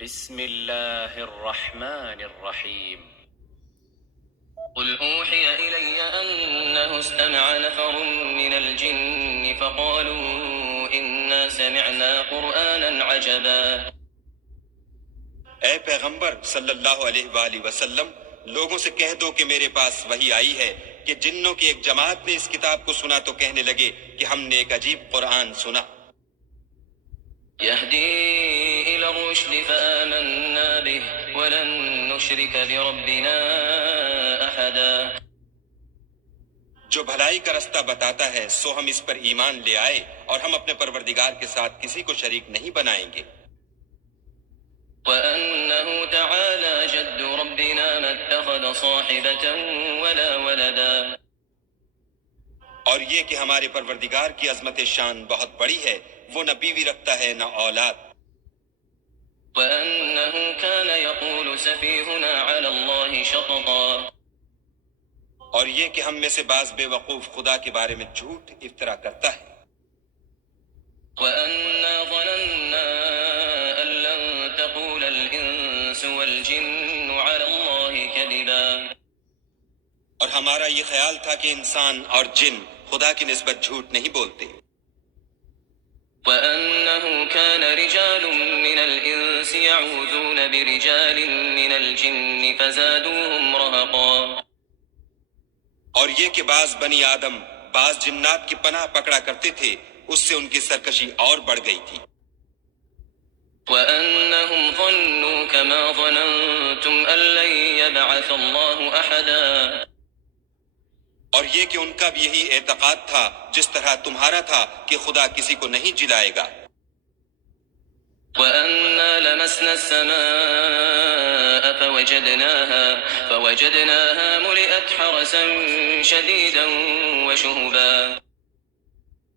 بسم الله الرحمن الرحيم. قل أوحي إلي أنه استمع نفر من الجن فقالوا إنا سمعنا قرآنا عجبا. اے پیغمبر صلی اللہ علیہ وآلہ وسلم، لوگوں سے کہہ دو کہ میرے پاس وحی آئی ہے کہ جنوں کی ایک جماعت نے اس کتاب کو سنا تو کہنے لگے کہ ہم نے ایک عجیب قرآن سنا، يهدي إلى الرشد فآمنا به ولن نشرك بربنا أحدا. جو بھلائی کا رستہ بتاتا ہے سو ہم اس پر ایمان لے آئے اور ہم اپنے پروردگار کے ساتھ کسی کو شریک نہیں بنائیں گے. وأنه تعالى جد ربنا ما اتخذ صاحبة ولا ولدا. اور یہ کہ ہمارے پروردگار کی عظمت شان بہت بڑی ہے، وہ نہ بیوی رکھتا ہے نہ اولاد. وأنه كان يقول سفيهنا على الله شططا. اور یہ کہ ہم میں سے بعض بے وقوف خدا کے بارے میں جھوٹ افطرا کرتا ہے. وأنا ظننا أن لن تقول الإنس والجن على الله كذبا. اور ہمارا یہ خیال تھا کہ انسان اور جن خدا کی نسبت جھوٹ نہیں بولتے. وأنه كان رجال من الإنس يعوذون برجال من الجن فزادوهم رهقا. اور یہ کہ بعض بنی آدم بعض جنات کی پناہ پکڑا کرتے تھے، اس سے ان کی سرکشی اور بڑھ گئی تھی. وأنهم ظنوا كما ظننتم أن لن يبعث الله أحدا. اور یہ کہ ان کا بھی یہی اعتقاد تھا جس طرح تمہارا تھا کہ خدا کسی کو نہیں جلائے گا. وأنا لمسنا السماء فوجدناها ملئت حرسا شديدا وشهبا.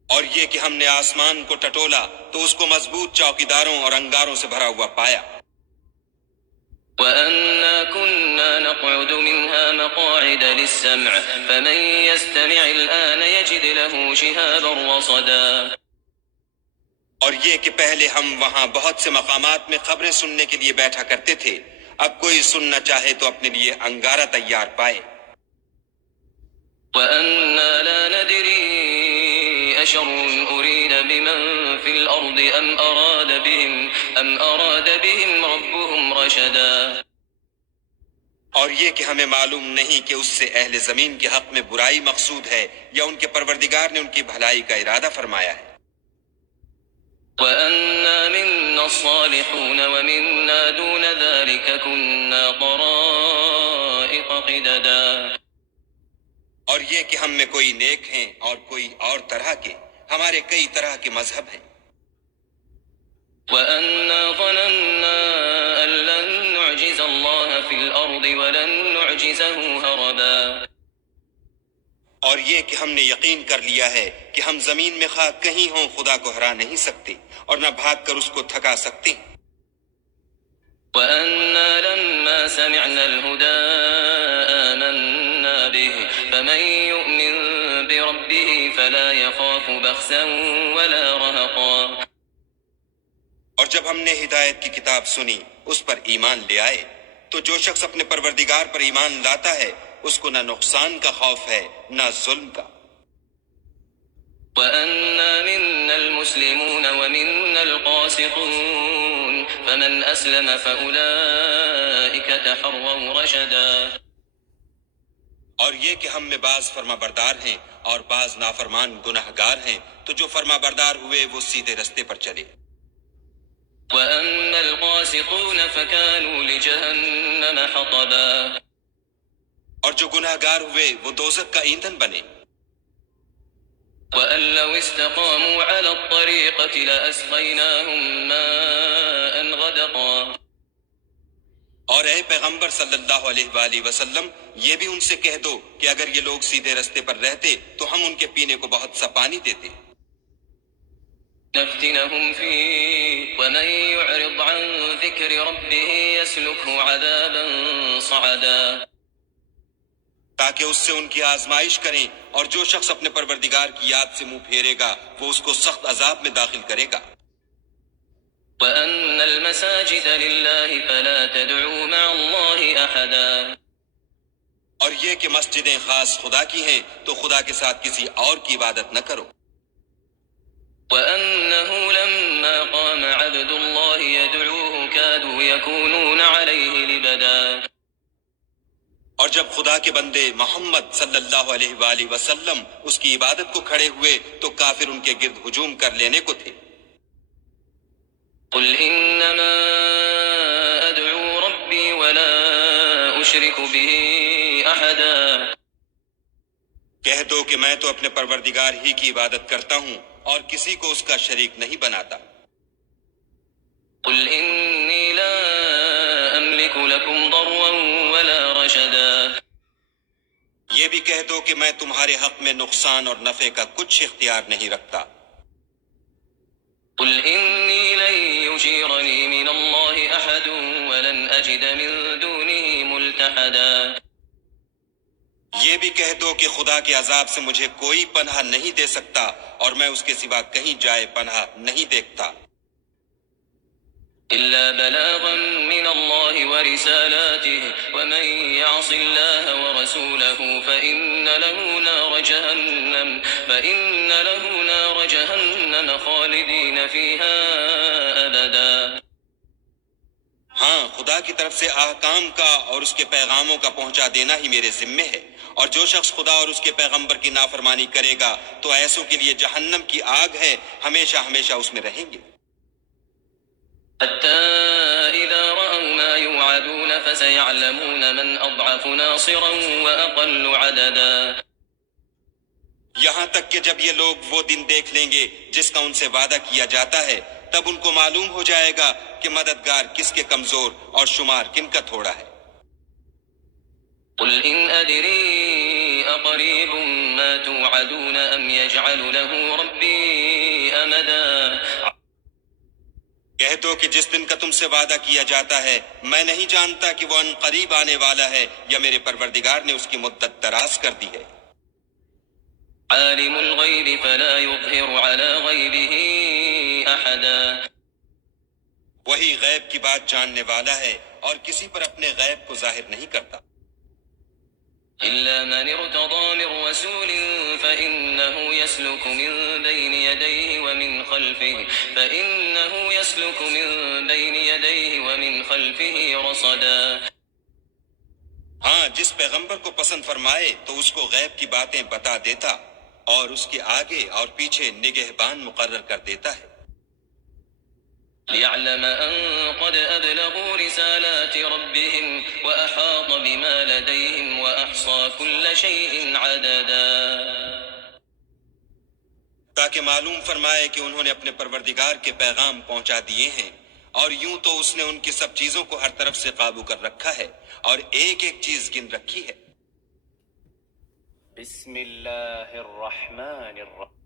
اور یہ کہ ہم نے آسمان کو ٹٹولا تو اس کو مضبوط چوکیداروں اور انگاروں سے بھرا ہوا پایا. وأنا كنا نقعد منها مقاعد للسمع فمن يستمع الآن يجد له شهابا رصدا. اور یہ کہ پہلے ہم وہاں بہت سے مقامات میں خبریں سننے کے لیے بیٹھا کرتے تھے، اب کوئی سننا چاہے تو اپنے لیے انگارہ تیار پائے. وأنا لا ندري أشر أريد بمن في الأرض أم أراد بهم ربهم رشدا. اور یہ کہ ہمیں معلوم نہیں کہ اس سے اہل زمین کے حق میں برائی مقصود ہے یا ان کے پروردگار نے ان کی بھلائی کا ارادہ فرمایا ہے. وأنا منا الصالحون ومنا دون ذلك كنا طرائق قددا. اور یہ کہ ہم میں کوئی نیک ہیں اور کوئی اور طرح کے، ہمارے کئی طرح کے مذہب ہیں. وأنا ظننا أن لن نعجز الله في الأرض ولن نعجزه هربا. اور یہ کہ ہم نے یقین کر لیا ہے کہ ہم زمین میں خواہ کہیں ہوں خدا کو ہرا نہیں سکتے اور نہ بھاگ کر اس کو تھکا سکتے. وأنا لما سمعنا الهدى آمنا به فمن يؤمن بربه فلا يخاف بخسا ولا رهقا. اور جب ہم نے ہدایت کی کتاب سنی اس پر ایمان لے آئے تو جو شخص اپنے پروردگار پر ایمان لاتا ہے اس کو نہ نقصان کا خوف ہے نہ ظلم کا. وأنا منا المسلمون ومنا القاسطون فمن أسلم فأولئك تحروا رشدا. اور یہ کہ ہم میں بعض فرما بردار ہیں اور بعض نافرمان گناہ گار ہیں، تو جو فرما بردار ہوئے وہ سیدھے رستے پر چلے. وأما القاسطون فكانوا لجهنم حطبا. اور جو گناہ گار ہوئے وہ دوزخ کا ایندھن بنے. وأن لو استقاموا على الطريقة لأسقيناهم ماء غدقا. اور اے پیغمبر صلی اللہ علیہ وآلہ وسلم، یہ بھی ان سے کہہ دو کہ اگر یہ لوگ سیدھے رستے پر رہتے تو ہم ان کے پینے کو بہت سا پانی دیتے. نفتنهم فيه ومن يعرض عن ذكر ربه يسلكه عذابا صعدا. تاکہ اس سے ان کی آزمائش کریں، اور جو شخص اپنے پروردگار کی یاد سے منہ پھیرے گا وہ اس کو سخت عذاب میں داخل کرے گا. وأن المساجد لله فلا تدعوا مع الله أحدا اور یہ کہ مسجدیں خاص خدا کی ہیں تو خدا کے ساتھ کسی اور کی عبادت نہ کرو. وأنه لما قام عبد الله يدعوه كادوا يكونون عليه لبدا اور جب خدا کے بندے محمد صلی اللہ علیہ وآلہ وسلم اس کی عبادت کو کھڑے ہوئے تو کافر ان کے گرد ہجوم کر لینے کو تھے. قل إنما أدعو ربي ولا أشرك به أحدا کہہ دو کہ میں تو اپنے پروردگار ہی کی عبادت کرتا ہوں اور کسی کو اس کا شریک نہیں بناتا. قل إني لا أملك لكم ضرا ولا رشدا یہ بھی کہہ دو کہ میں تمہارے حق میں نقصان اور نفع کا کچھ اختیار نہیں رکھتا. قل إني لن يجيرني من الله أحد ولن أجد من دونه ملتحدا یہ بھی کہہ دو کہ خدا کے عذاب سے مجھے کوئی پناہ نہیں دے سکتا اور میں اس کے سوا کہیں جائے پناہ نہیں دیکھتا. إلا بلاغا من الله ورسالاته ومن يعص الله ورسوله فإن له نار جهنم خالدين فيها أبدا. ہاں، خدا کی طرف سے احکام کا اور اس کے پیغاموں کا پہنچا دینا ہی میرے ذمے ہے، اور جو شخص خدا اور اس کے پیغمبر کی نافرمانی کرے گا تو ایسوں کے لیے جہنم کی آگ ہے، ہمیشہ ہمیشہ اس میں رہیں گے. حتى إذا رأوا ما يوعدون فسيعلمون من أضعف ناصرا وأقل عددا یہاں تک کہ جب یہ لوگ وہ دن دیکھ لیں گے جس کا ان سے وعدہ کیا جاتا ہے، تب ان کو معلوم ہو جائے گا کہ مددگار کس کے کمزور اور شمار کن کا تھوڑا ہے. قل إن أدري أقريب ما توعدون أم يجعل له ربي أمدا کہہ دو کہ جس دن کا تم سے وعدہ کیا جاتا ہے میں نہیں جانتا کہ وہ ان قریب آنے والا ہے یا میرے پروردگار نے اس کی مدت دراز کر دی ہے. عالم الغيب فلا يظهر على غيبه أحدا وہی غیب کی بات جاننے والا ہے اور کسی پر اپنے غیب کو ظاہر نہیں کرتا. إلا من ارتضى من رسول فإنه يسلك من بين يديه ومن خلفه رصدا ہاں، جس پیغمبر کو پسند فرمائے تو اس کو غیب کی باتیں بتا دیتا اور اس کے آگے اور پیچھے نگہبان مقرر کر دیتا ہے. ليعلم أن قد أبلغوا رسالات ربهم وأحاط بما لديهم وأحصى كل شيء عددا تاکہ معلوم فرمائے کہ انہوں نے اپنے پروردگار کے پیغام پہنچا دیے ہیں، اور یوں تو اس نے ان کی سب چیزوں کو ہر طرف سے قابو کر رکھا ہے اور ایک ایک چیز گن رکھی ہے. بسم اللہ الرحمن الرحیم.